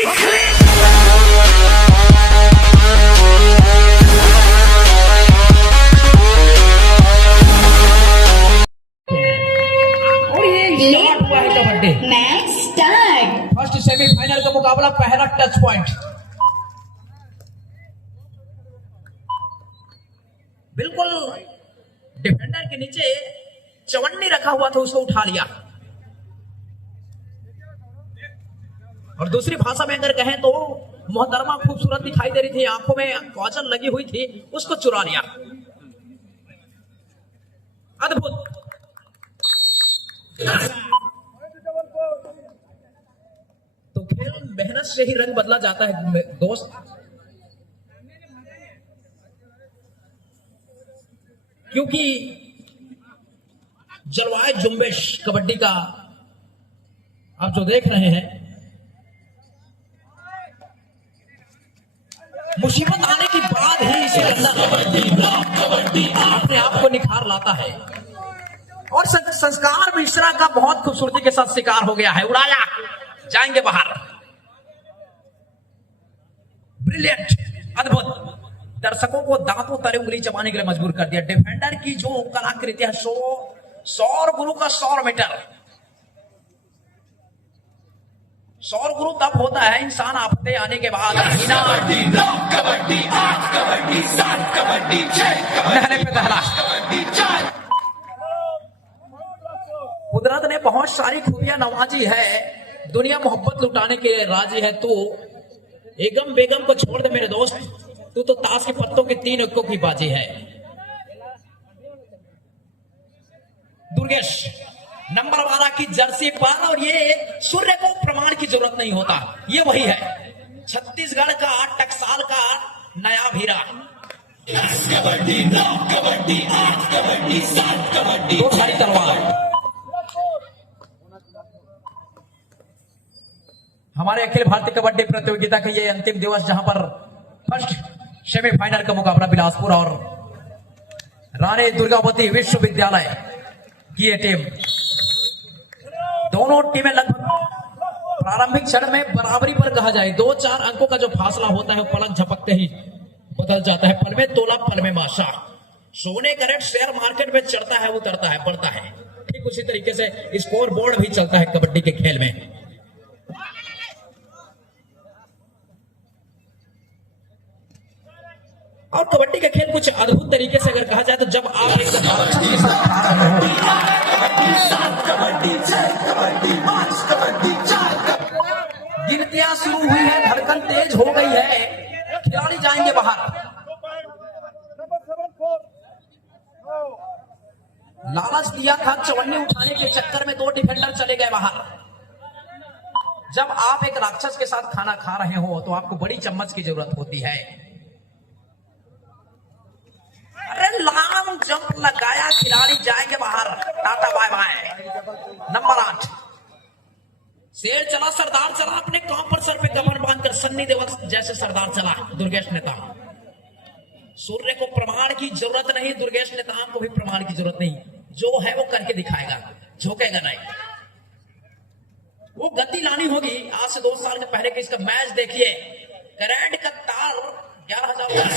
और ये स्टार्ट हुआ है kabaddi match start. First semifinal का मुकाबला, पहला टच पॉइंट। बिल्कुल डिफेंडर के नीचे चवन्नी रखा हुआ था, उसको उठा लिया। और दूसरी भाषा में अगर कहें तो मोहतरमा खूबसूरत दिखाई दे रही थी, आंखों में काजल लगी हुई थी, उसको चुरा लिया। अद्भुत। तो खेल मेहनत से ही रंग बदला जाता है दोस्त। क्योंकि जलवायु जुम्बेश कबड्डी का आप जो देख रहे हैं, मुसीबत आने के बाद ही इसे कबड्डी अपने आप को निखार लाता है। और संस्कार मिश्रा का बहुत खूबसूरती के साथ शिकार हो गया है, उड़ाया, जाएंगे बाहर। ब्रिलियंट, अद्भुत। दर्शकों को दांतों तले उंगली चबाने के लिए मजबूर कर दिया। डिफेंडर की जो कलाकृति है, सौर गुरु का 100 मीटर। सौर गुरु तब होता है इंसान आपते आने के बाद। नहरे पे दहला। कुदरत ने बहुत सारी खूबियां नवाजी है, दुनिया मोहब्बत लुटाने के राजी है। तो एगम बेगम को छोड़ दे मेरे दोस्त, तू तो ताश के पत्तों के 3 अंकों की बाजी है। दुर्गेश नंबर 12 की जर्सी पर, और ये सूर्य को प्रमाण की जरूरत नहीं होता, ये वही है छत्तीसगढ़ का टकसाल का नया भीरा। दो सारी तलवार। हमारे अखिल भारतीय कबड्डी प्रतियोगिता के ये अंतिम दिवस, जहां पर फर्स्ट सेमीफाइनल का मुकाबला बिलासपुर और रानी दुर्गावती विश्वविद्यालय की ये टीम, दोनों टीमें लगभग प्रारंभिक क्षण में बराबरी पर कहा जाए। 2-4 अंकों का जो फासला होता है वो पलक झपकते ही बदल जाता है। पल में तोला पल में माशा। सोने का रेट शेयर मार्केट में चढ़ता है, उतरता है, बढ़ता है। ठीक उसी तरीके से स्कोर बोर्ड भी चलता है कबड्डी के खेल में। और कबड्डी का खेल कुछ अद्भुत तरीके से अगर कहा जाए तो जब आप एक के साथ गिनतियां शुरू हुई है, धड़कन तेज हो गई है, खिलाड़ी जाएंगे बाहर। लालच दिया था, चवन्नी उठाने के चक्कर में 2 डिफेंडर चले गए बाहर। जब आप एक राक्षस के साथ खाना खा रहे हो तो आपको बड़ी चम्मच की जरूरत होती है। अरे लॉन्ग जंप लगाया, खिलाड़ी जाएंगे बाहर, टाटा बाय बाय। नंबर 8 शेर चला, सरदार चला, अपने काम पर सर पे कमर बांधकर सन्नी देओल जैसे सरदार चला दुर्गेश नेता। सूर्य को प्रमाण की जरूरत नहीं, दुर्गेश नेता को भी प्रमाण की जरूरत नहीं, जो है वो करके दिखाएगा, झुकेगा नहीं। वो गति लानी होगी। आज से 2 साल के पहले के इसका मैच देखिए, करंट का तार 11,000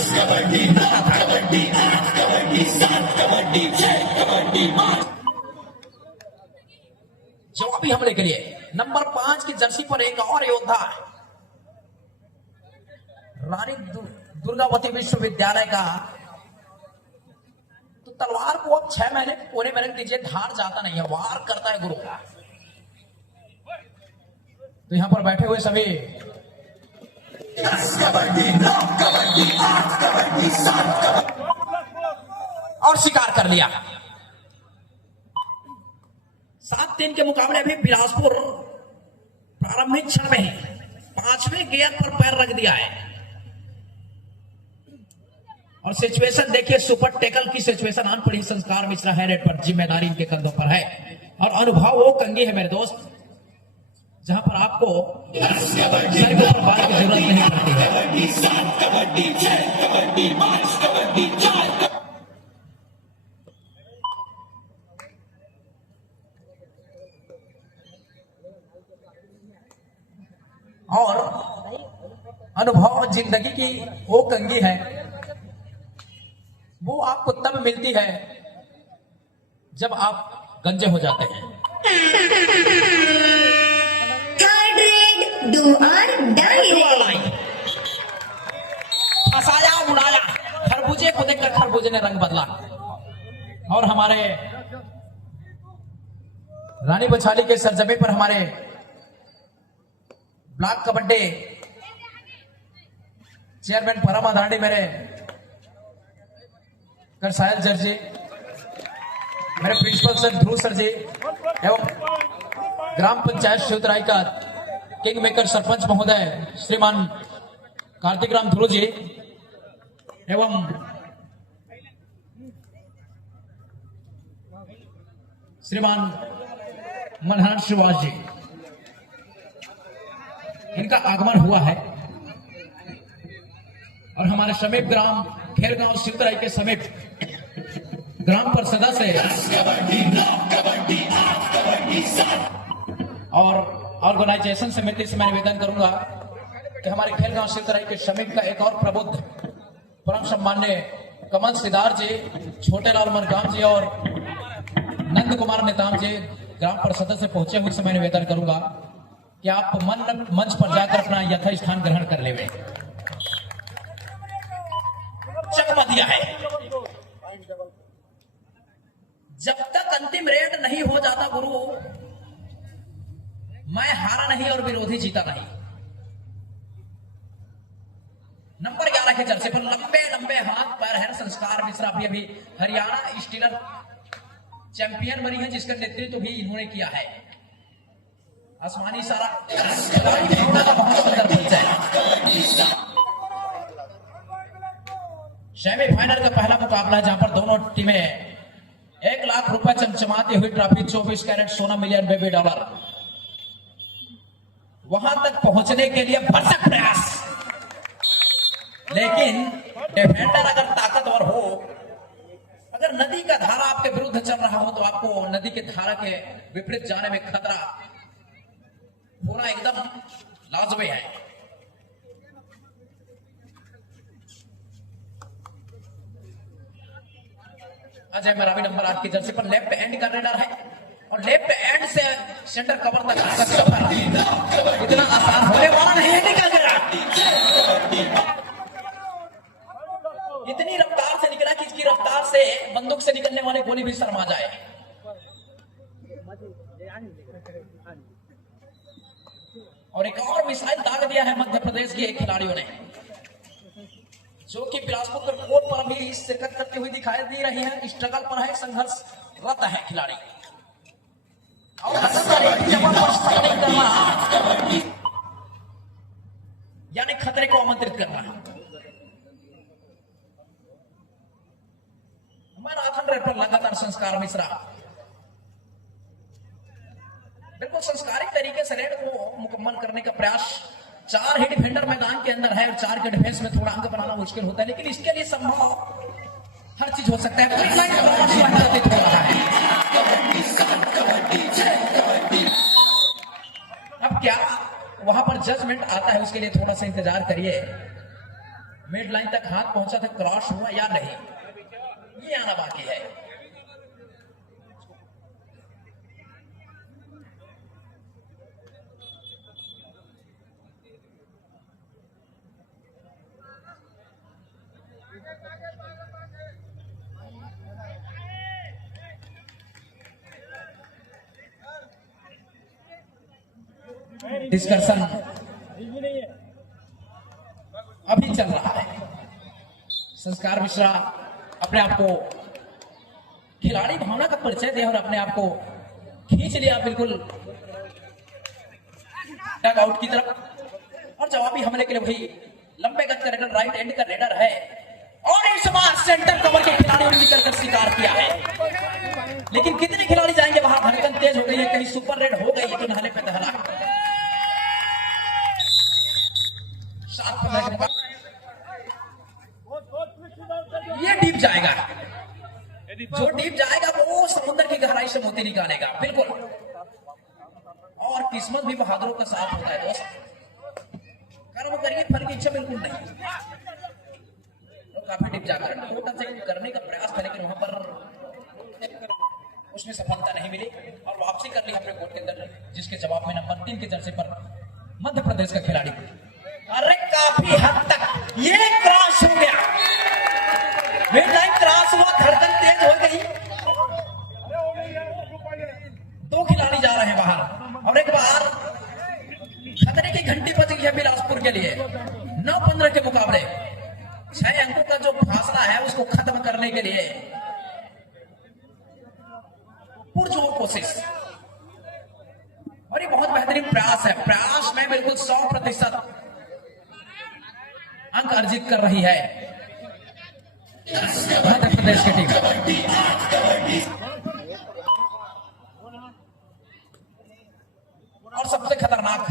जवाबी हमले के लिए। नंबर 5 की जर्सी पर एक और योद्धा, रानी दुर्गावती विश्वविद्यालय का। तो तलवार को अब 6 महीने पूरे मिनट दीजिए, धार जाता नहीं है, वार करता है गुरु का। तो यहां पर बैठे हुए सभी और शिकार कर लिया। 7-3 के मुकाबले अभी बिलासपुर प्रारंभिक क्षण में 5वें गियर पर पैर रख दिया है। और सिचुएशन देखिए, सुपर टेकल की सिचुएशन आन पड़ी। संस्कार मिश्रा है रेड पर, जिम्मेदारी इनके कंधों पर है और अनुभव वो कंगी है मेरे दोस्त, जहां पर आपको सर के ऊपर बाल की जरूरत नहीं पड़ती है। और अनुभव जिंदगी की वो कंगी है, वो आपको तब मिलती है जब आप गंजे हो जाते हैं। Third read, do or die read. फसाया उड़ाया, खरबूजे को देखकर खरबूजे ने रंग बदला। और हमारे रानी बछाली के सरजमी पर हमारे ब्लॉक कबड्डी चेयरमैन परम आदरणीय मेरे करसायल सर जी, मेरे प्रिंसिपल सर ध्रुव सर जी एवं ग्राम पंचायत शिवतराई का किंग मेकर सरपंच महोदय श्रीमान कार्तिक राम ध्रुव जी एवं श्रीमान मनहर श्रीवास जी, इनका आगमन हुआ है और हमारे समीप ग्राम खेलगांव शिवतराई के समीप ग्राम परिषद से और ऑर्गेनाइजेशन समिति से मैं निवेदन करूंगा कि हमारे खेलगांव शिवतराई के समीप का एक और प्रबुद्ध परम सम्मान्य कमल सिदार जी, छोटेलाल मरगाम जी और नंद कुमार नेताम जी ग्राम परिषद से पहुंचे हुए मैं निवेदन करूंगा कि आप मंच पर जाकर अपना यथा स्थान ग्रहण कर लेवे। चकमा दिया है, जब तक अंतिम रेड नहीं हो जाता गुरु, मैं हारा नहीं और विरोधी जीता नहीं। नंबर 11 के चर्चे पर लंबे लंबे हाथ पैर है। संस्कार मिश्रा भी अभी हरियाणा स्टीलर चैंपियन बनी है, जिसका नेतृत्व भी इन्होंने किया है। आसमानी सारा बहुत सुंदर परिचय। सेमीफाइनल का पहला मुकाबला है जहां पर दोनों टीमें 1 लाख रुपए चमचमाती हुई ट्रॉफी, 24 कैरेट सोना, मिलियन बेबी डॉलर, वहां तक पहुंचने के लिए भरसक प्रयास। लेकिन डिफेंडर अगर ताकतवर हो, अगर नदी का धारा आपके विरुद्ध चल रहा हो, तो आपको नदी के धारा के विपरीत जाने में खतरा पूरा एकदम लाजमी है। अजय मरावी नंबर 8 की जर्सी पर लेफ्ट एंड का रेडर है और लेफ्ट एंड से सेंटर कवर तक का सफर इतना आसान होने वाला नहीं है। निकल गया, इतनी रफ्तार से निकला कि इसकी रफ्तार से बंदूक से निकलने वाले गोली भी शर्मा जाए। और एक और मिसाइल दाग दिया है मध्य प्रदेश के खिलाड़ियों ने, जो कि बिलासपुर कोर्ट पर भी शिरकत करते हुए दिखाई दे रही है। स्ट्रगल पर है, संघर्षरत है खिलाड़ी और यानी खतरे को आमंत्रित करना है। मैराथन रेड पर लगातार संस्कार मिश्रा बिल्कुल संस्कारिक तरीके से रेड को मुकम्मल करने का प्रयास। 4 ही डिफेंडर मैदान के अंदर है और 4 के डिफेंस में थोड़ा अंक बनाना मुश्किल होता है, लेकिन इसके लिए संभव हर चीज हो सकता है। अब क्या वहां पर जजमेंट आता है, उसके लिए थोड़ा सा इंतजार करिए। मिड लाइन तक हाथ पहुंचा था, क्रॉस हुआ या नहीं, ये आना बाकी है। डिस्कशन अभी चल रहा है। संस्कार मिश्रा अपने आप को खिलाड़ी भावना का परिचय दे और अपने आप को खींच लिया बिल्कुल डग आउट की तरफ और जवाबी हमले के लिए वही लंबे गज का रेडर, राइट एंड का रेडर है और इस बार सेंटर कवर के खिलाड़ियों ने निकलकर शिकार किया है। लेकिन कितने खिलाड़ी जाएंगे वहां, धड़कन तेज हो गई है, कहीं सुपर रेड हो गई तो नहले पे दहला। ये डीप जाएगा, जो डीप जाएगा वो समुद्र की गहराई से मोती निकालेगा बिल्कुल। और किस्मत भी बहादुरों का साथ होता है दोस्त। कर्म करिए, फल की पीछे बिल्कुल नहीं, तो काफी डिप जाकर टोटल चेक करने का प्रयास था, लेकिन वहां पर उसमें सफलता नहीं मिली और वापसी कर ली अपने कोर्ट के अंदर, जिसके जवाब में नंबर 3 के जर्सी पर मध्य प्रदेश का खिलाड़ी, अरे काफी हद तक ये क्रॉस हो गया, मिड लाइन क्रॉस हुआ, धड़कन तेज हो गई, दो खिलाड़ी जा रहे हैं बाहर और एक बार खतरे की घंटी बज गई है बिलासपुर के लिए। 9-15 के मुकाबले 6 अंकों का जो फासला है उसको खत्म करने के लिए पुरजोर कोशिश, और ये बहुत बेहतरीन प्रयास है, प्रयास में बिल्कुल 100% अंक अर्जित कर रही है मध्य प्रदेश की टीम। और सबसे खतरनाक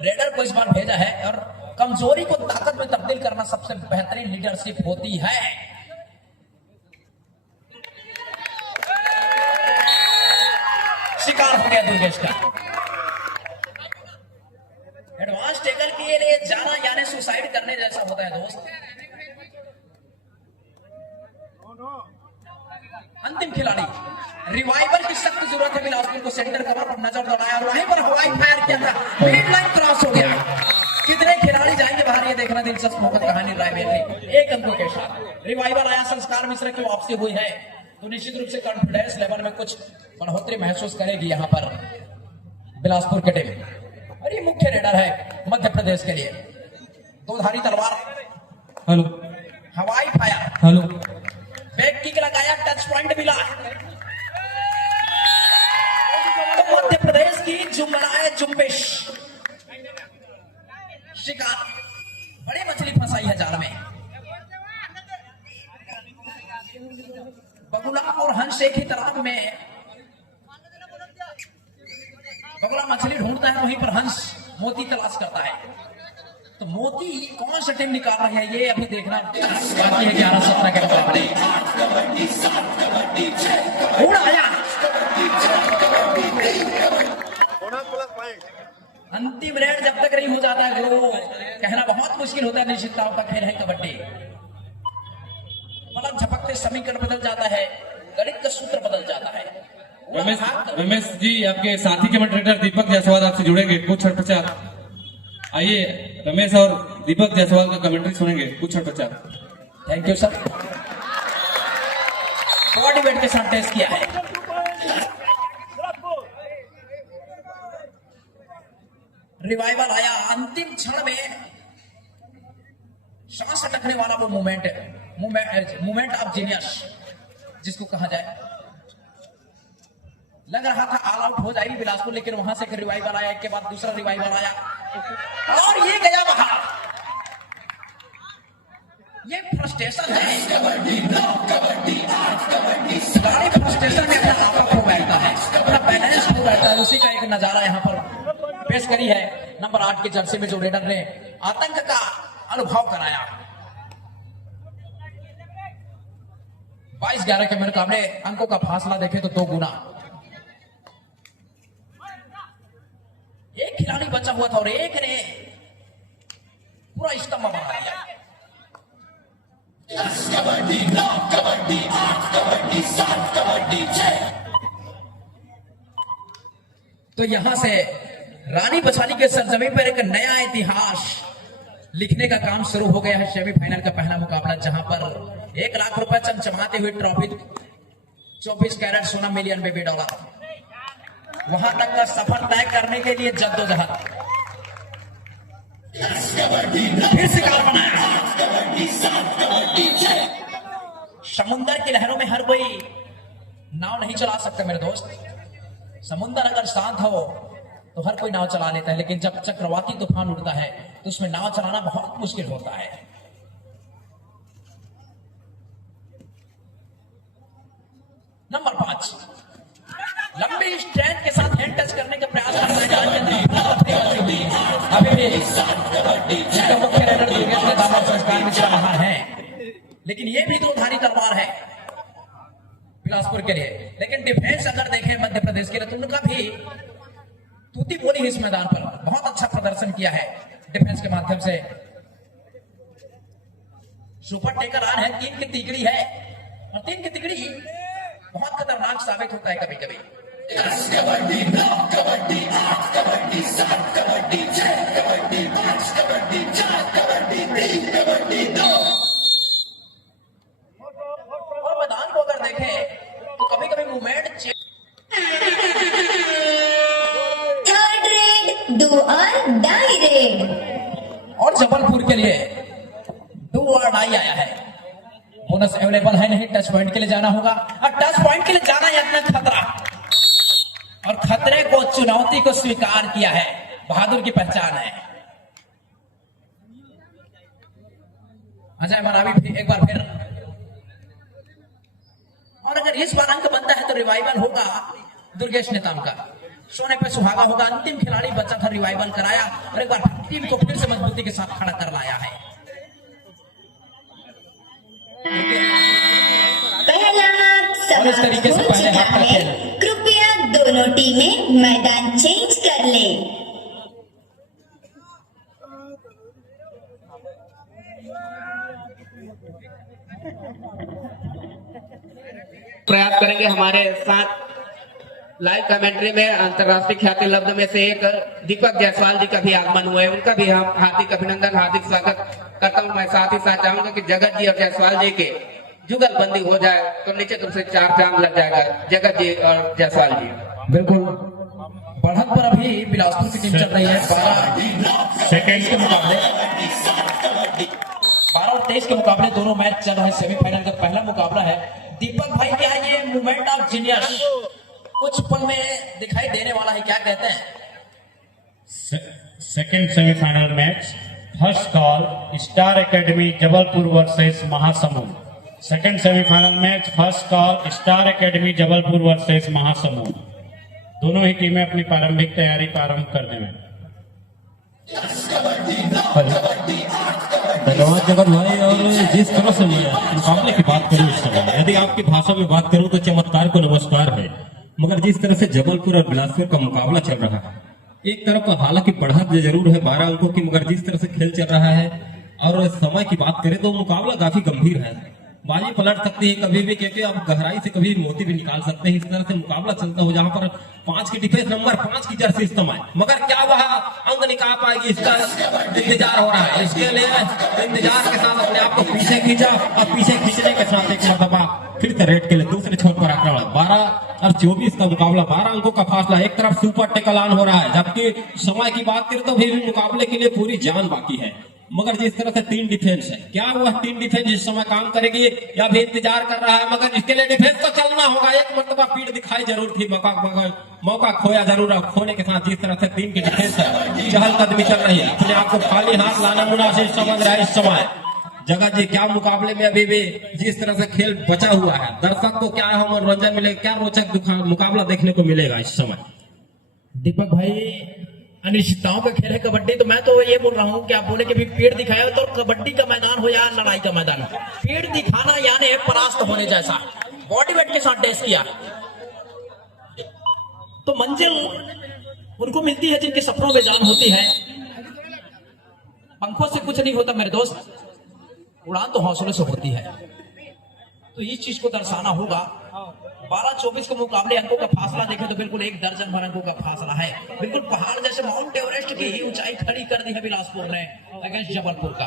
रेडर को इस बार भेजा है, और कमजोरी को ताकत में तब्दील करना सबसे बेहतरीन लीडरशिप होती है। शिकार हो गया दुर्गेश का। एडवांस टेकर के लिए जाना यानी सुसाइड करने जैसा होता है दोस्त। अंतिम खिलाड़ी, रिवाइवल की सख्त जरूरत है बिलासपुर को, सेंटर कवर पर नजर दौड़ाया और वहीं पर हवाई फायर किया था, मिड लाइन क्रॉस हो गया। कितने खिलाड़ी जाएंगे बाहर, ये देखना दिलचस्प होकर कहानी रायबेली 1 अंकों के साथ। रिवाइवल आया, संस्कार मिश्रा की वापसी हुई है, तो निश्चित रूप से कॉन्फिडेंस लेवल में कुछ बढ़ोतरी महसूस करेगी यहाँ पर बिलासपुर के टीम। और ये मुख्य रेडर है मध्य प्रदेश के लिए, 2 धारी तलवार, हेलो हवाई फायर, हेलो बैक किक लगाया, टच पॉइंट मिला, तो मध्य प्रदेश की जुमराए जुम्बिश, शिकार, बड़ी मछली फंसाई है जाल में। बगुला और हंस एक ही तालाब में, बगुला मछली ढूंढता है, वहीं पर हंस मोती तलाश करता है। तो मोती कौन सा टीम निकाल रही है ये अभी देखना बाकी है। 11-17 के मुकाबले उड़ाया, अंतिम रेड जब तक नहीं हो जाता है गुरु, कहना बहुत मुश्किल होता है। निश्चितताओं का खेल है कबड्डी, मतलब झपकते समीकरण बदल जाता है, गणित का सूत्र बदल जाता है। रमेश जी, आपके साथी के मॉडरेटर दीपक जायसवाल आपसे जुड़ेंगे कुछ क्षण पश्चात। आइए रमेश और दीपक जायसवाल का कमेंट्री सुनेंगे कुछ क्षण पश्चात। Thank you sir. Body weight के साथ टेस्ट किया है, रिवाइवल आया, अंतिम क्षण में सांस अटकने वाला वो मूवमेंट ऑफ जीनियस जिसको कहा जाए। लग रहा था ऑल आउट हो जाएगी बिलासपुर, लेकिन वहां से एक रिवाइवल आया, एक के बाद दूसरा रिवाइवल आया और ये गया वहां। ये फ्रस्ट्रेशन है, खिलाड़ी फ्रस्ट्रेशन में अपना आपा खो बैठता है, अपना बैलेंस खो बैठता है। उसी का एक नजारा यहाँ पर पेश करी है नंबर 8 की जर्सी में, जो रेडर ने आतंक का अनुभव कराया। 22-11 के मुकाबले अंकों का फासला देखें तो 2 गुना। एक खिलाड़ी बचा हुआ था और एक ने पूरा स्तंभ बना दिया। कबड्डी 9, कबड्डी 8, कबड्डी 7, कबड्डी 6। तो यहां से रानी बछाली के सरजमी पर एक नया इतिहास लिखने का काम शुरू हो गया है। सेमीफाइनल का पहला मुकाबला, जहां पर 1 लाख रुपए चमचमाते हुए ट्रॉफी, 24 कैरेट सोना, मिलियन बेबी डॉलर, वहां तक का सफर तय करने के लिए जद्दोजहद। फिर शिकार बनाया, समुंदर की लहरों में हर कोई नाव नहीं चला सकता मेरे दोस्त। समुंदर अगर शांत हो तो हर कोई नाव चला लेता है, लेकिन जब चक्रवाती तूफान उठता है तो उसमें नाव चलाना बहुत मुश्किल होता है। नंबर 5, लंबी स्ट्रेंथ के साथ हैंड टच करने का प्रयास करना है। अभी भी मुख्य रेडर दुर्गेश ने दामोदर संस्कार मिश्रा बाहर है, लेकिन ये भी 2 धारी तलवार है बिलासपुर के लिए। लेकिन डिफेंस अगर देखें मध्य प्रदेश के लिए तो उनका भी तूती बोली इस मैदान पर बहुत अच्छा प्रदर्शन किया है डिफेंस के माध्यम से। सुपर टेकर आन है, 3 की तिकड़ी है और 3 की तिकड़ी बहुत खतरनाक साबित होता है कभी कभी। और मैदान को अगर देखें तो कभी कभी मूवमेंट थर्ड रेड डू और डाई रेड। और जबलपुर के लिए डू और डाई आया है। बोनस अवेलेबल है नहीं, टच पॉइंट के लिए जाना होगा और टच पॉइंट के लिए जाना यह अपना खतरा और खतरे को चुनौती को स्वीकार किया है, बहादुर की पहचान है। अजय मरावी भी एक बार फिर, और अगर इस बार अंक बनता है तो रिवाइवल होगा दुर्गेश नेताम का, सोने पे सुहागा होगा। अंतिम खिलाड़ी बचा था, रिवाइवल कराया और एक बार टीम को फिर से मजबूती के साथ खड़ा कर लाया है। पहला और इस तरीके से पहले हाफ का खेल। कृपया दोनों टीमें मैदान चेंज कर ले। प्रयास करेंगे हमारे साथ लाइव कमेंट्री में अंतर्राष्ट्रीय ख्याति लब्ध में से एक दीपक जायसवाल जी का भी आगमन हुआ है, उनका भी हम हार्दिक अभिनंदन, हार्दिक स्वागत करता हूं। मैं साथ ही साथ चाहूंगा कि जगत जी और जायसवाल जी के जुगलबंदी हो जाए तो नीचे तुमसे 4 चांद लग जाएगा। जगत जी और जायसवाल जी बिल्कुल बढ़त पर अभी बिलासपुर की टीम चल रही है। 12 सेकेंड के मुकाबले 12 और 23 के मुकाबले दोनों मैच चल रहे हैं। सेमीफाइनल का पहला मुकाबला है। दीपक भाई क्या ये मूवमेंट ऑफ जीनियस कुछ पल में दिखाई देने वाला है, क्या कहते हैं? Second semifinal match, first call star academy Jabalpur versus Mahasamund. Second semifinal match, first call star academy Jabalpur versus Mahasamund. दोनों ही टीमें अपनी प्रारंभिक तैयारी प्रारंभ करने में। धन्यवाद जगत भाई। और जिस तरह से मैं मुकाबले की बात करूं इस समय, यदि आपकी भाषा में बात करूं तो चमत्कार को नमस्कार है, मगर जिस तरह से जबलपुर और बिलासपुर का मुकाबला चल रहा है, एक तरफ हालांकि बढ़त जरूर है 12 अंकों की, मगर जिस तरह से खेल चल रहा है और समय की बात करें तो मुकाबला काफी गंभीर है। बाजी पलट सकती है कभी भी, क्योंकि आप गहराई से कभी मोती भी निकाल सकते हैं। इस तरह से मुकाबला चलता हो जहां पर 5 की डिफेंस नंबर 5 की जर्सी इस्तेमाल, मगर क्या वह अंक निकाल पाएगी, इसका इंतजार हो रहा है। इसके लिए इंतजार के साथ अपने आप को पीछे खींचा और पीछे खींचने के साथ एक मरतबा फिर से रेड के लिए दूसरे छोर पर आक्रमण। 12 और 24 का मुकाबला, 12 अंकों का फासला। एक तरफ सुपर टेकल ऑन हो रहा है, जबकि समय की बात करें तो भी मुकाबले के लिए पूरी जान बाकी है। मगर जिस तरह से 3 डिफेंस है, क्या वह 3 डिफेंस इस समय काम करेगी या भी इंतजार कर रहा है, मगर इसके लिए डिफेंस को चलना होगा। एक मरतबा पीठ दिखाई जरूर थी, मौका खोया जरूर। अब खोने के साथ जिस तरह से 3 की डिफेंस है, चहलकदमी चल रही है, अपने आप को खाली हाथ लाना मुनासिब समझ रहा है इस समय। जगत जी, क्या मुकाबले में अभी भी जिस तरह से खेल बचा हुआ है, दर्शक को क्या मनोरंजन मिलेगा, क्या रोचक मुकाबला देखने को मिलेगा इस समय? दीपक भाई, अनिश्चितताओं का खेल है कबड्डी, तो मैं तो ये बोल रहा हूँ कि आप बोले कि भी पेड़ दिखाया तो कबड्डी का मैदान हो या लड़ाई का मैदान, पेड़ दिखाना यानी परास्त होने जैसा। बॉडी वेट के साथ टेस्ट किया तो मंजिल उनको मिलती है जिनके सपनों में जान होती है। पंखों से कुछ नहीं होता मेरे दोस्त, उड़ान तो हौसले से होती है। तो इस चीज को दर्शाना होगा। 12-24 के मुकाबले अंकों का फासला देखें तो बिल्कुल 1 दर्जन भर अंकों का फासला है। बिल्कुल पहाड़ जैसे माउंट एवरेस्ट की ही ऊंचाई खड़ी कर दी है बिलासपुर ने अगेंस्ट जबलपुर का।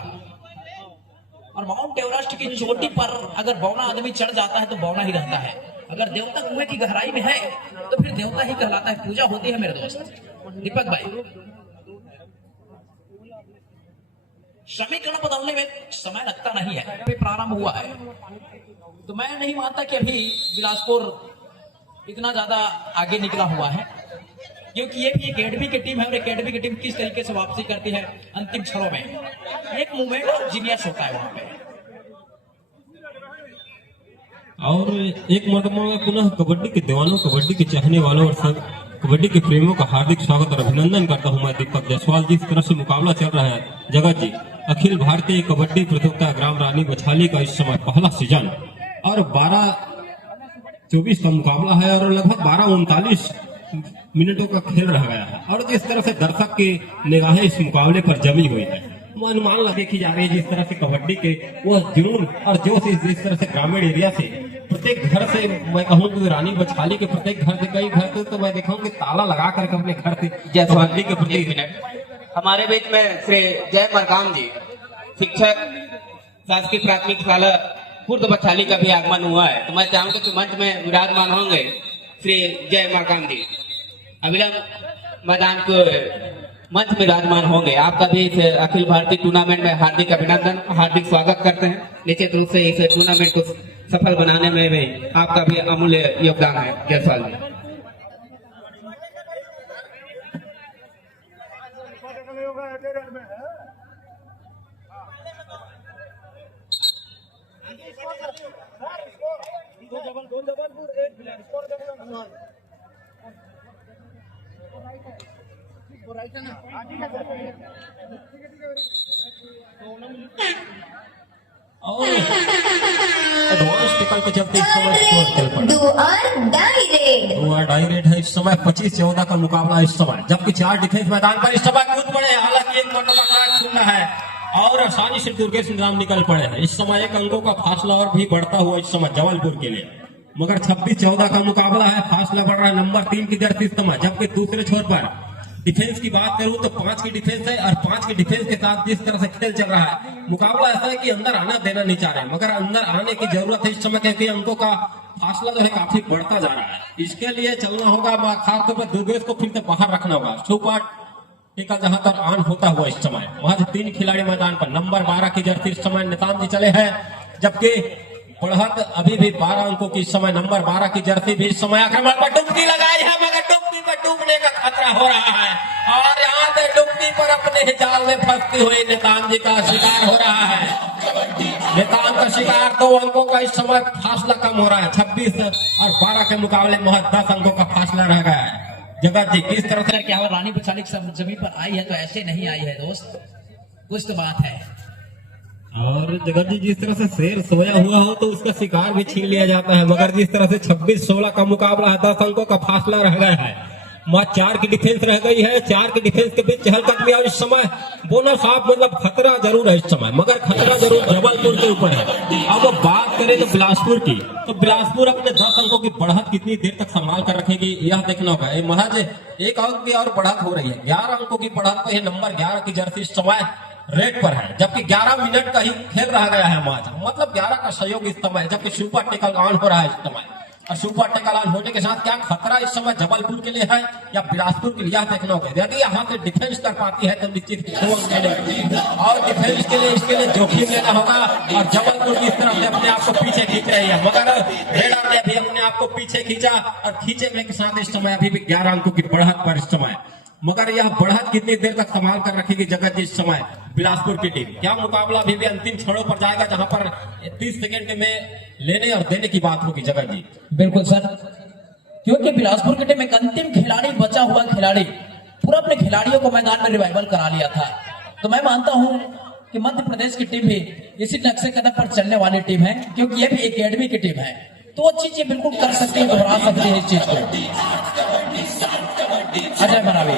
और माउंट एवरेस्ट की चोटी पर अगर बौना आदमी चढ़ जाता है तो बौना ही रहता है। अगर देवता कुएं की गहराई में है तो फिर देवता ही कहलाता है, पूजा होती है मेरे दोस्त। दीपक भाई, समीकरण बदलने में समय लगता नहीं है, अभी प्रारंभ हुआ है। तो मैं नहीं मानता कि अभी बिलासपुर इतना ज्यादा आगे निकला हुआ है, क्योंकि ये भी एकेडमी की टीम है और एकेडमी की टीम किस तरीके से वापसी करती है अंतिम क्षणों में, एक मूवमेंट ऑफ जीनियस होता है वहां पे। और एक मरतबा में पुनः कबड्डी के दीवानों, कबड्डी के चाहने वालों और सब कबड्डी के प्रेमियों का हार्दिक स्वागत और अभिनंदन करता हूं मैं दीपक जायसवाल। जिस तरह से मुकाबला चल रहा है जगत जी, अखिल भारतीय कबड्डी प्रतियोगिता ग्राम रानी बछाली का इस समय पहला सीजन और 12-24 का मुकाबला है और लगभग 12-39 मिनटों का खेल रह गया है। और जिस तरह से दर्शक की निगाहें इस मुकाबले पर जमी हुई है, वो अनुमान लगे की जा रही है जिस तरह से कबड्डी के वो जुनून और जोश जिस तरह से ग्रामीण एरिया से प्रत्येक घर से मैं कहूँ कि रानी बछाली के प्रत्येक घर से कई घर से तो मैं देखा हूँ कि ताला लगा करके अपने घर से कबड्डी के प्रति एक मिनट, हमारे बीच में श्री जय मरकाम जी शिक्षक शासकीय प्राथमिक शाला खुर्द बछाली का भी आगमन हुआ है, तो मैं चाहूंगा कि मंच में विराजमान होंगे श्री जय मरकाम जी, अविलंब मैदान को मंच में विराजमान होंगे। आपका भी इस अखिल भारतीय टूर्नामेंट में हार्दिक अभिनंदन, हार्दिक स्वागत करते हैं। निश्चित रूप से इस टूर्नामेंट को सफल बनाने में भी आपका भी अमूल्य योगदान है जायसवाल जी। और एडवांस टिकल के चलते इस समय स्कोर चल पड़ा। Do or die red. दो और डाई रेड है इस समय 25-14 का मुकाबला इस समय, जबकि 4 डिफेंस मैदान पर इस समय कूद पड़े, हालांकि एक मरतबा ट्रैक छूना है और आसानी से दुर्गेश निजाम निकल पड़े हैं। इस समय एक अंकों का फासला और भी बढ़ता हुआ इस समय जबलपुर के लिए, मगर 26-14 का मुकाबला है, फासला बढ़ रहा है नंबर 3 की जर्सी इस समय। जबकि दूसरे छोर पर डिफेंस की बात करूं तो 5 की डिफेंस है और 5 की डिफेंस के साथ जिस तरह से खेल चल रहा है, मुकाबला ऐसा है कि अंदर आना देना नहीं चाह रहे, मगर अंदर आने की जरूरत है इस समय, क्योंकि अंकों का फासला जो है काफी बढ़ता जा रहा है। इसके लिए चलना होगा, खासतौर पर दुर्गेश को फिर से बाहर रखना होगा। सुपर टिकल जहां तक ऑन होता हुआ इस समय महज 3 खिलाड़ी मैदान पर, नंबर 12 की जर्सी इस समय नितान जी चले हैं, जबकि बढ़त अभी भी 12 अंकों की इस समय, नंबर 12 की जर्सी भी इस समय आक्रमण पर डुबकी लगाई है, मगर डुबकी पर डूबने का खतरा हो रहा है और यहाँ से डुबकी पर अपने ही जाल में फंसती हुई नितान जी का शिकार हो रहा है। नितान का शिकार 2 अंकों का इस समय फासला कम हो रहा है, 26 और 12 के मुकाबले महज 10 अंकों का फासला रह गया है। जगत जी किस तरह से क्या हुआ, रानी बछाली जमीन पर आई है तो ऐसे नहीं आई है दोस्त, कुछ तो बात है। और जगत जी जिस तरह से शेर सोया हुआ हो तो उसका शिकार भी छीन लिया जाता है, मगर जिस तरह से 26-16 का मुकाबला है, 10 अंकों का फासला रह गया है, मां 4 की डिफेंस रह गई है, 4 की डिफेंस के बीच चहलकदमी और इस समय बोनस ऑफ मतलब खतरा जरूर है इस समय, मगर खतरा जरूर जबलपुर के ऊपर है। अब बात करें तो बिलासपुर की, तो बिलासपुर अपने 10 अंकों की बढ़त कितनी देर तक संभाल कर रखेगी यह देखना होगा। महज 1 अंक की और बढ़त हो रही है, 11 अंकों की बढ़त पर नंबर 11 की जर्सी इस समय रेड पर है, जबकि 11 मिनट का ही खेल रह गया है मैच, मतलब 11 का सहयोग इस समय, जबकि सुपर टेकल ऑन हो रहा है इस समय। और सुपर टेकल ऑन होने के साथ क्या खतरा इस समय जबलपुर के लिए है या बिलासपुर के लिए, यह देखना होगा। यदि यहाँ से डिफेंस कर पाती है तो निश्चित 2 अंक मिलेंगे, और डिफेंस के लिए इसके लिए जोखिम लेना होगा। और जबलपुर की तरफ से अपने आप को पीछे खींच रही है, मगर रेडर ने भी अपने आप को पीछे खींचा और खींचने के साथ इस समय अभी भी 11 अंकों की बढ़त पर इस समय, मगर यह बढ़त कितनी देर तक संभाल कर रखेगी जगत जी इस समय बिलासपुर की टीम। क्या मुकाबला अभी भी अंतिम क्षणों पर जाएगा, जहां पर 30 सेकंड में लेने और देने की बात होगी जगत जी? बिल्कुल सर, क्योंकि बिलासपुर की टीम एक अंतिम खिलाड़ी, बचा हुआ खिलाड़ी, पूरा अपने खिलाड़ियों को मैदान में रिवाइवल करा लिया था। तो मैं मानता हूं कि मध्य प्रदेश की टीम भी इसी नक्शे कदम पर चलने वाली टीम है, क्योंकि ये भी एकेडमी की टीम है, तो वो चीज ये बिल्कुल कर सकती है, दोहरा सकती है इस चीज को। अजय मरावी,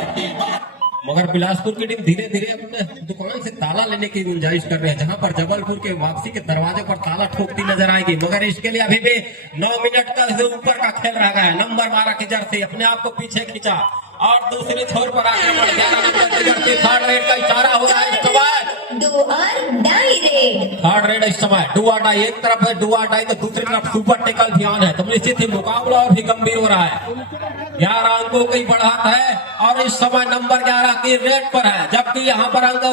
मगर बिलासपुर की टीम धीरे धीरे अपने दुकान से ताला लेने की गुंजाइश कर रहे हैं, जहां पर जबलपुर के वापसी के दरवाजे पर ताला ठोकती नजर आएगी, मगर इसके लिए अभी भी 9 मिनट का से ऊपर का खेल रह गया है। नंबर 12 की जर्सी अपने आप को पीछे खींचा और दूसरे छोर पर आक्रमण 11 नंबर की जर्सी, थर्ड रेड का इशारा हो रहा है इस समय। Do or die red. Third red इस समय डू और डाई, एक तरफ है डू और डाई तो दूसरी तरफ सुपर टेकल भी ऑन है, तो निश्चित ही मुकाबला और भी गंभीर हो रहा है। 11 अंकों की बढ़त है और इस समय नंबर 11 की रेड पर है, जबकि यहाँ पर अंक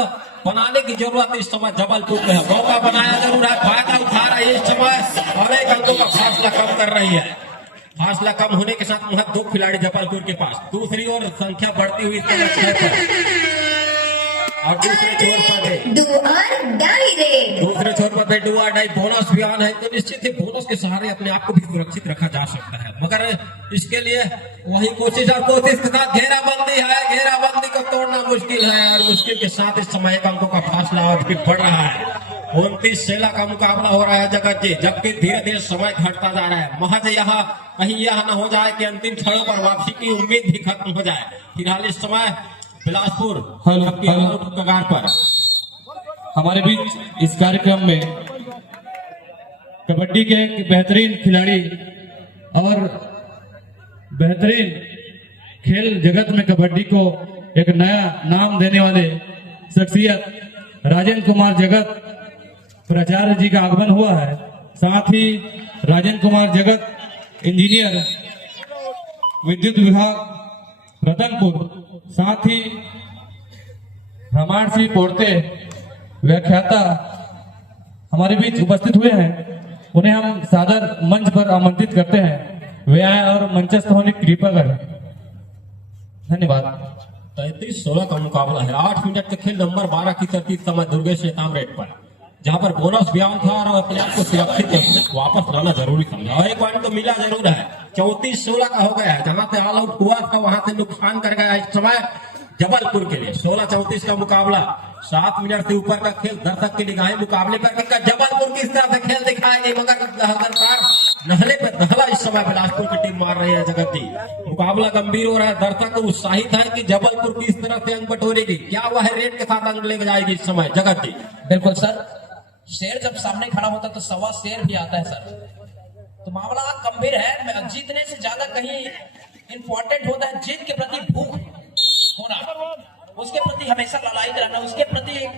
बनाने की जरूरत इस समय जबलपुर में है। मौका बनाया जरूर है, फायदा उठा रही है इस समय और 1 अंकों का फासला कम कर रही है। फासला कम होने के साथ महज 2 खिलाड़ी जबलपुर के पास, दूसरी ओर संख्या बढ़ती हुई इस समय 6 पर, और दूसरे छोर पर Do or die red. दूसरे छोर पर डू और डाई बोनस भी ऑन है, तो निश्चित ही बोनस के सहारे अपने आप को भी सुरक्षित रखा जा सकता है, मगर इसके लिए वही कोशिश और कोशिश के साथ घेराबंदी है, घेराबंदी को तोड़ना मुश्किल है और मुश्किल के साथ इस समय 1 अंकों का फासला और भी बढ़ रहा है। 29-16 का मुकाबला हो रहा है जगत जी, जबकि धीरे धीरे समय घटता जा रहा है। महज यहाँ कहीं यह न हो जाए कि अंतिम क्षणों पर वापसी की उम्मीद भी खत्म हो जाए। फिलहाल इस समय बिलासपुर कगार पर हमारे बीच इस कार्यक्रम में कबड्डी के एक बेहतरीन खिलाड़ी और बेहतरीन खेल जगत में कबड्डी को एक नया नाम देने वाले शख्सियत राजेंद्र कुमार जगत प्राचार्य जी का आगमन हुआ है। साथ ही राजेंद्र कुमार जगत इंजीनियर विद्युत विभाग रतनपुर, साथ ही रामायण सिंह पोड़ते व्याख्याता हमारे बीच उपस्थित हुए हैं। उन्हें हम सादर मंच पर आमंत्रित करते हैं, वे आए और मंचस्थ होने की कृपा करें। धन्यवाद। 33-16 का मुकाबला है। 8 मिनट के खेल नंबर 12 की तरतीब समय दुर्गेश नेताम रेट पर, जहां पर बोनस भी था और अपने आप को सुरक्षित वापस लाना जरूरी समझा और एक पॉइंट तो मिला जरूर है। 34-16 का हो गया है। जहां से ऑल आउट हुआ था वहां से नुकसान कर गया इस समय जबलपुर के लिए। 16-34 का मुकाबला, 7 मिनट से ऊपर का खेल, दर्शक की निगाहें मुकाबले पर जबलपुर किस तरह से खेल दिखाएगी, मगर लगातार नहले पे दहला इस समय बिलासपुर की टीम मार रही है। जगत जी, मुकाबला गंभीर हो रहा है, दर्शक उत्साहित है कि जबलपुर किस तरह से अंक बटोरेगी, क्या वह रेट के साथ अंक लेकर जाएगी इस समय। जगत जी, बिल्कुल सर, शेर जब सामने खड़ा होता है तो सवा शेर भी आता है सर। तो मामला गंभीर है। जीतने से ज्यादा कहीं इंपॉर्टेंट होता है जीत के प्रति भूख होना, उसके प्रति हमेशा लड़ाई रहना, उसके प्रति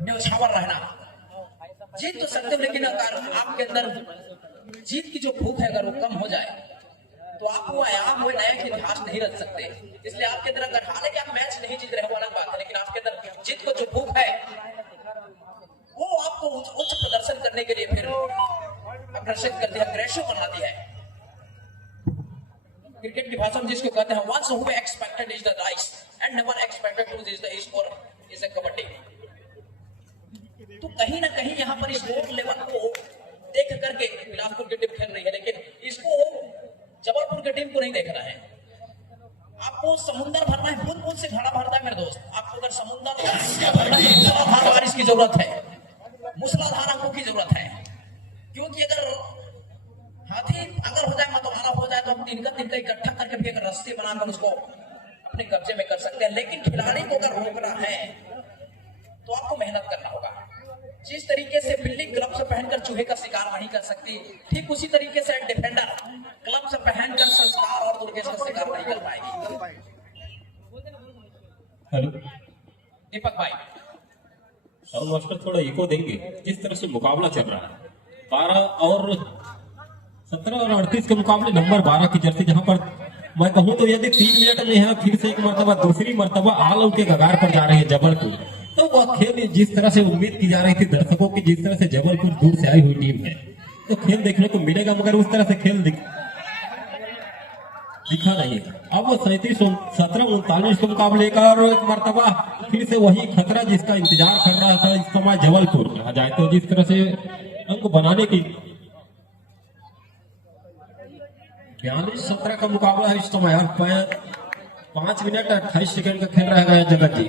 न्यौछावर रहना। जीत तो सकते हो, लेकिन अगर आपके अंदर जीत की जो भूख है अगर वो कम हो जाए तो आप वो आयाम वो नया इतिहास नहीं रख सकते। इसलिए आपके अंदर अगर हालांकि आप मैच नहीं जीत रहे हो अलग बात है, लेकिन आपके अंदर जीत को जो भूख है वो आपको उच्च प्रदर्शन करने के लिए फिर आकर्षित करती है, अग्रेसिव बनाती है। क्रिकेट की भाषा में जिसको कहते हैं once who expected is the dice and never expected to is the score is a kabaddi. तो कहीं ना कहीं यहाँ पर स्कोर लेवल को देख करके बिलासपुर की टीम खेल रही है, लेकिन इसको जबलपुर की टीम को नहीं देखना है। आपको समुंदर भरना है, बूंद बूंद से घड़ा भरता है मेरे दोस्त। आपको अगर समुंदर भरना है, मूसलाधार बारिश की जरूरत है, मूसलाधार अंकों की जरूरत है। क्योंकि अगर हाथी अगर हो जाए मतवाला हो जाए तो हम तिनका इकट्ठा करके भी अगर रस्सी बनाकर उसको अपने कब्जे में कर सकते हैं, लेकिन खिलाड़ी को अगर रोकना है तो आपको मेहनत करना होगा। जिस तरीके से बिल्ली ग्लव से पहनकर चूहे का शिकार नहीं कर सकती, ठीक उसी तरीके से डिफेंडर ग्लव से पहनकर संस्कार और दुर्गेश का शिकार नहीं कर पाएगी। हेलो दीपक भाई, साउंड मास्टर थोड़ा इको देंगे। जिस तरह से मुकाबला चल रहा है, 12 और 17 और 38 के मुकाबले नंबर 12 की जर्सी, जहां पर मैं कहूं तो यदि 3 मिनट में है फिर से एक मरतबा दूसरी मरतबा ऑल आउट के कगार पर जा रही है जबलपुर, तो वह खेल जिस तरह से उम्मीद की जा रही थी दर्शकों की, जिस तरह से जबलपुर दूर से आई हुई टीम है, तो खेल देखने को मिलेगा, मगर उस तरह से खेल दिखा नहीं। अब 37-17-39 के मुकाबले एक और एक मरतबा फिर से वही खतरा जिसका इंतजार कर रहा था इस समय जबलपुर। कहा जाए तो जिस तरह से अंक बनाने की 42-17 का मुकाबला है इस समय और 5 मिनट 28 सेकंड का खेल रह गया। जगत जी,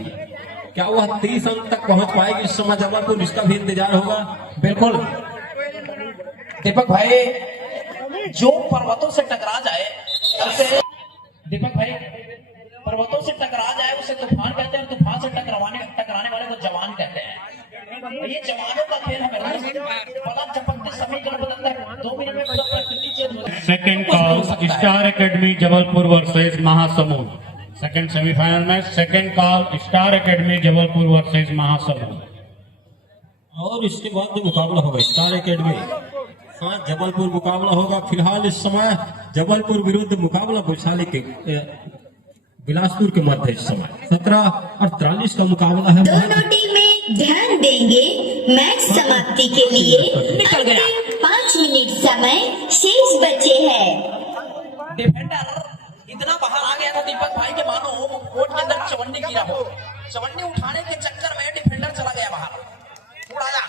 क्या वह 30 अंक तक पहुंच पाएगी इस समय जबलपुर, इसका भी इंतजार होगा। बिल्कुल दीपक भाई, जो पर्वतों से टकरा जाए उसे दीपक भाई पर्वतों से टकरा जाए उसे तूफान कहते हैं, तूफान से टकराने वाले को जवान कहते हैं। ये जवानों का खेल है। पता झपकते समीकरण बदलता है, 2 मिनट में पूरा परिस्थिति चेंज हो जाती है। Second call star academy Jabalpur versus Mahasamund, second semifinal match. Second call star academy Jabalpur versus Mahasamund. और इसके बाद जो मुकाबला होगा स्टार एकेडमी हाँ जबलपुर मुकाबला होगा। फिलहाल इस समय जबलपुर विरुद्ध मुकाबला वैशाली के बिलासपुर के मध्य इस समय 17 और 43 का मुकाबला है। दोनों टीमें ध्यान देंगे, मैच समाप्ति के लिए निकल गया। 5 मिनट समय शेष बचे हैं। डिफेंडर इतना बाहर आ गया था दीपक भाई के मानो कोर्ट के अंदर चवन्नी गिरा हो। चवन्नी उठाने के चक्कर में डिफेंडर चला गया बाहर, उड़ाया।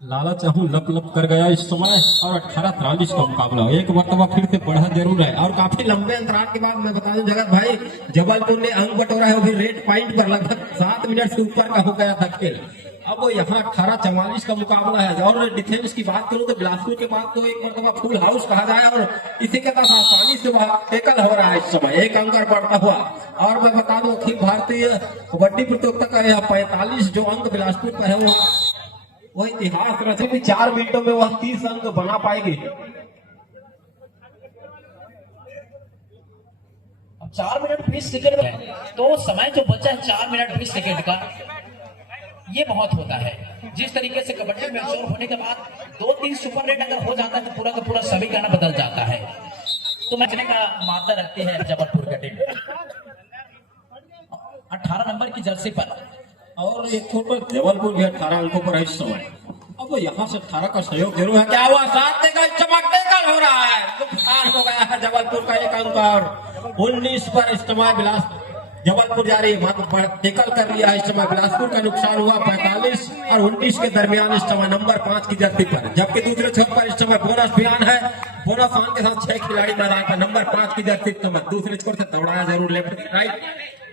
लाला चाहू लप लप कर गया इस समय और 18-43 का मुकाबला एक मरतबा फिर से बढ़ा जरूर है और काफी लंबे अंतराल के बाद मैं बता दूं जगत भाई जबलपुर ने अंक बटोरा है, वो भी रेड पॉइंट पर लगभग 7 मिनट से ऊपर का हो गया था खेल अब यहाँ 18-44 का मुकाबला है। और डिफेंस की बात करूं तो बिलासपुर के बाद तो एक मरतबा फुल हाउस कहा जाए और इसी के साथ आसानी से वह टेकल हो रहा है इस समय, एक अंक बढ़ता हुआ। और मैं बता दूं अखिल भारतीय कबड्डी प्रतियोगिता का यह 45 जो अंक बिलासपुर का है वह इतिहास रचे भी 4 मिनटों में वह 30 अंक बना पाएगी। अब 4 मिनट 20 सेकंड में तो समय जो बचा है 4 मिनट 20 सेकंड का, ये बहुत होता है। जिस तरीके से कबड्डी में मैच्योर होने के बाद 2-3 सुपर रेट अगर हो जाता है तो पूरा का पूरा समीकरण बदल जाता है। तो मैचने का मादा रखती है जबलपुर का टीम 18 नंबर की जर्सी पर, और एक पर जबलपुर भी 18 अंकों पर है इस समय। अब यहाँ से 18 का सहयोग जरूर है। क्या हुआ? 7 का चमकदेकर हो रहा है, नुकसान हो गया है जबलपुर का 1 अंक। और 19 पर इस समय बिलासपुर जबलपुर जारी टेकल कर लिया है इस समय। बिलासपुर का नुकसान हुआ 45 और 19 के दरमियान इस समय नंबर 5 की जर्सी पर। जबकि दूसरे छोर पर इस समय बोनस अभियान है, बोनस ऑन के साथ 6 खिलाड़ी मैदान पर। नंबर 5 की जर्सी इस समय दूसरे छोर से दौड़ाया जरूर लेफ्ट राइट,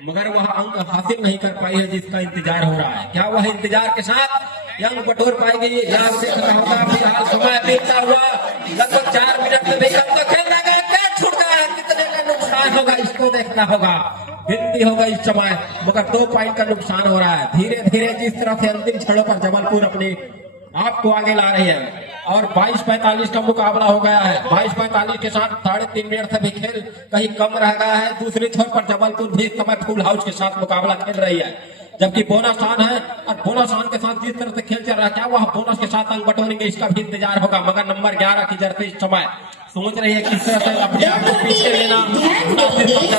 मगर वह अंक हासिल नहीं कर पाई है जिसका इंतजार हो रहा है। क्या वह इंतजार के साथ अंक बटोर पाएगी? याद देखना होगा। फिलहाल समय बीतता हुआ लगभग 4 मिनट में भी कम तो खेल रहा है, क्या छूट गया है, कितने का नुकसान होगा इसको देखना होगा। गिनती होगा इस समय, मगर 2 पॉइंट का नुकसान हो रहा है। धीरे धीरे जिस तरह से अंतिम क्षणों पर जबलपुर अपने आप को आगे ला रही है और 22-45 का मुकाबला हो गया है। 22-45 के साथ 3.5 मिनट से भी खेल कहीं कम रह गया है। दूसरे छोर पर जबलपुर भी इस समय फुल हाउस के साथ मुकाबला खेल रही है, जबकि बोनस ऑन है। और बोनस ऑन के साथ जिस तरह से खेल चल रहा है, क्या वह बोनस के साथ अंक बटोरेंगे इसका भी इंतजार होगा। मगर नंबर 11 की जर्सी इस समय सोच रही है किस तरह से अपने आप को पीछे लेना, देखने को मिलेगा।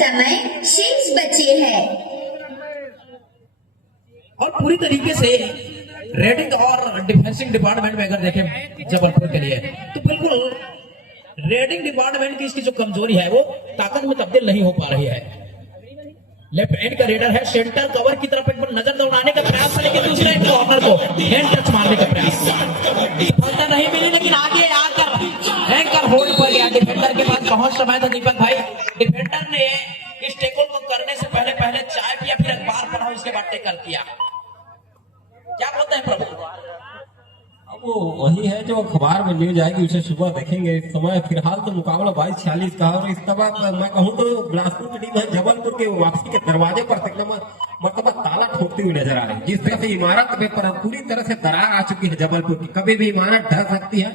समय शेष बचे हैं और पूरी तरीके से रेडिंग और डिफेंसिंग डिपार्टमेंट में अगर देखें जबलपुर के लिए तो बिल्कुल रेडिंग डिपार्टमेंट की इसकी जो कमजोरी है वो ताकत में तब्दील नहीं हो पा रही है। लेफ्ट हैंड का रेडर है, सेंटर कवर की तरफ एक बार नजर दौड़ाने का प्रयास है, लेकिन दूसरे कॉर्नर को हैंड टच मारने का प्रयास सफलता नहीं मिली, लेकिन आगे आकर एंकर होल्ड पर गया। डिफेंडर के पास पहुंच समय था दीपक भाई। डिफेंडर ने इस टेकल को करने से पहले चाय पिया, फिर अखबार पढ़ा, उसके बाद टेकल किया। क्या बोलते हैं प्रभु? अब वो वही है जो अखबार में न्यूज आएगी उसे सुबह देखेंगे। इस समय फिलहाल तो मुकाबला 22-46 का। और इस तरह मैं कहूँ तो बिलासपुर की टीम है जबलपुर के वापसी के दरवाजे पर मतलब ताला ठोकती हुई नजर आ रही है। जिस तरह से इमारत में पूरी तरह से दरार आ चुकी है जबलपुर की, कभी भी इमारत ढह सकती है।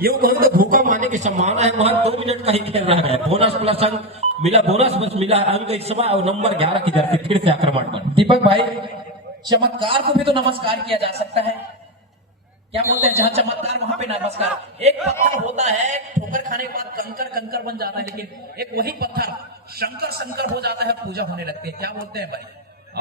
यूँ कहूँ तो भूकंप आने की संभावना है। वहाँ 2 मिनट का ही खेल रहा है। बोनस प्लस अंक मिला, बोनस बस मिला अंक इस समय। और नंबर 11 की जर्सी फिर से आक्रमण पर। दीपक भाई, चमत्कार को भी तो नमस्कार किया जा सकता है। क्या बोलते हैं, जहां चमत्कार वहां पे नमस्कार। एक पत्थर होता है, ठोकर खाने के बाद कंकर बन जाता है, लेकिन एक वही पत्थर शंकर हो जाता है, पूजा होने लगती है। क्या बोलते हैं भाई?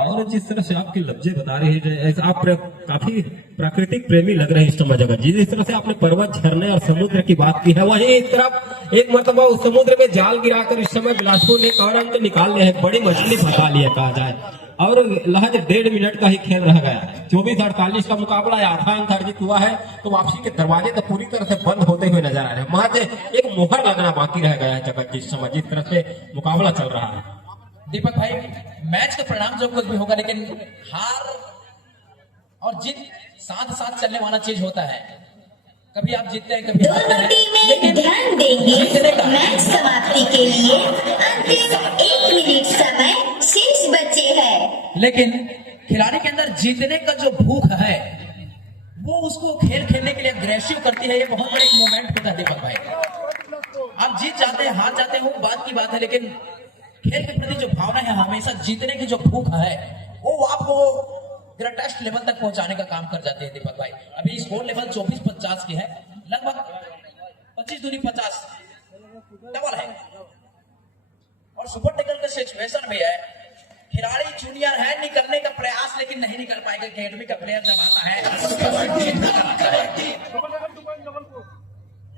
और जिस तरह से आपकी लफ्जे बता रही है, आप काफी प्राकृतिक प्रेमी लग रहे हैं इस समय जगह। जिस तरह से आपने पर्वत, झरने और समुद्र की बात की है, वहीं इस तरफ एक मरतबा उस समुद्र में जाल गिराकर इस समय बिलासपुर ने एक और अंक निकाल लिया है। बड़ी मछली फंसा लिया कहा जाए। और लहज 1.5 मिनट का ही खेल रह गया है। 24-48 का मुकाबला है, आधा अंक अर्जित हुआ है। तो वापसी के दरवाजे तो पूरी तरह से बंद होते हुए नजर आ रहे हैं। महज एक मोहर लगना बाकी रह गया है जगत जिस समय जिस तरह से मुकाबला चल रहा है। दीपक भाई, मैच का परिणाम जो कुछ भी होगा, लेकिन हार और जीत साथ साथ चलने वाला चीज होता है। कभी आप जीतते हैं, कभी हारते दोनों हैं, टीमें लेकिन ध्यान देंगे। जीतने का मैच समाप्ति के लिए अंतिम 1 मिनट समय शेष बचे हैं। लेकिन खिलाड़ी के अंदर जीतने का जो भूख है वो उसको खेल खेलने के लिए अग्रेसिव करती है। ये बहुत बड़ा एक मोमेंट होता है दीपक भाई। आप जीत जाते हैं, हार जाते हैं, वो बात की बात है, लेकिन खेल के प्रति जो भावना है, हमेशा जीतने की जो भूख है वो आपको ग्रेटेस्ट लेवल तक पहुंचाने का काम कर जाते हैं दीपक भाई। अभी स्कोर लेवल 24-50 की है, लगभग 25 दूनी 50 डबल है। और सुपर टेकल का सिचुएशन भी है। खिलाड़ी जूनियर है, निकलने का प्रयास लेकिन नहीं निकल पाएगा। अकेडमी का प्लेयर जब आता है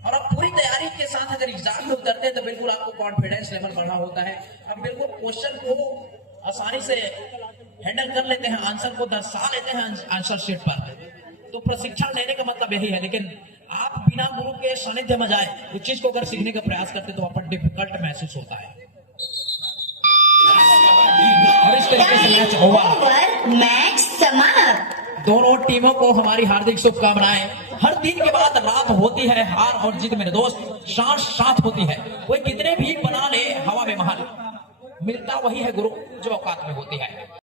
और अब पूरी तैयारी के साथ अगर एग्जाम में उतरते हैं तो बिल्कुल आपको कॉन्फिडेंस लेवल बढ़ा होता है। अब बिल्कुल क्वेश्चन को आसानी से हैंडल कर लेते हैं, आंसर को दर्शा लेते हैं आंसर शीट पर। तो प्रशिक्षण लेने का मतलब यही है। लेकिन आप बिना गुरु के सानिध्य में जाए उस चीज को अगर सीखने का प्रयास करते तो वहां पर डिफिकल्ट महसूस होता है। Match over. ओवर, मैच समाप्त। दोनों टीमों को हमारी हार्दिक शुभकामनाएं। हर दिन के बाद रात होती है, हार और जीत मेरे दोस्त साथ साथ होती है। कोई कितने भी बना ले हवा में महल, मिलता वही है गुरु जो औकात में होती है।